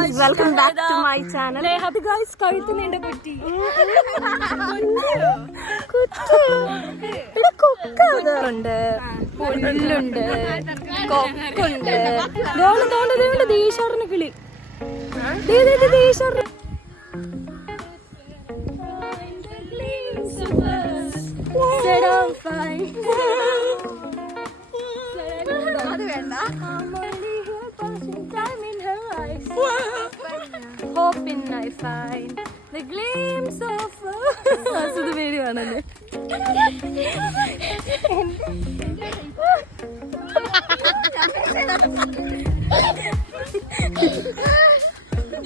guys, welcome back to my channel. Happy guys, കഴുത്തുന്നുണ്ട് കുറ്റി. ഇവിടെ കൊക്കുണ്ട്, പുല്ലുണ്ട്, കൊക്കുണ്ട്. ദേശാറിന് കിളി. ദേശാറിന് അത് വേണ്ട. Hoping I find the glimpse of അത് പേടിയാണല്ലേ.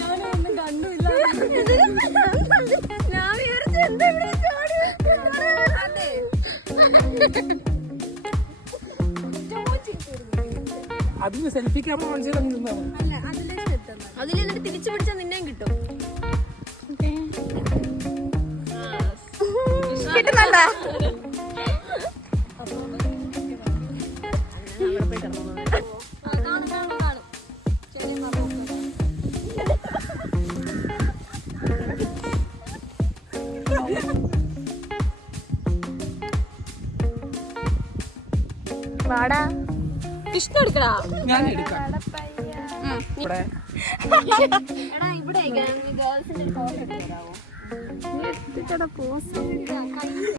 ഞാനൊന്നും കണ്ടുമില്ല. ഞാൻ വിചാരിച്ചു എന്താ ഇവിടെ ചാടി. അതിന് സെൽഫി ക്യാമറ കാണിച്ചാൽ അതിൽ എന്നിട്ട് തിരിച്ചു പിടിച്ചാൽ നിന്നെയും കിട്ടും. കിട്ടുന്നുണ്ടോ? വാടാ വിഷ്ണു എടുക്കടാ. ഞാൻ എടുക്കാം. എടാ ഇവിടെ ഗേൾസിന്റെ ഫോട്ടോ എടുത്തരാവോ? പോസ്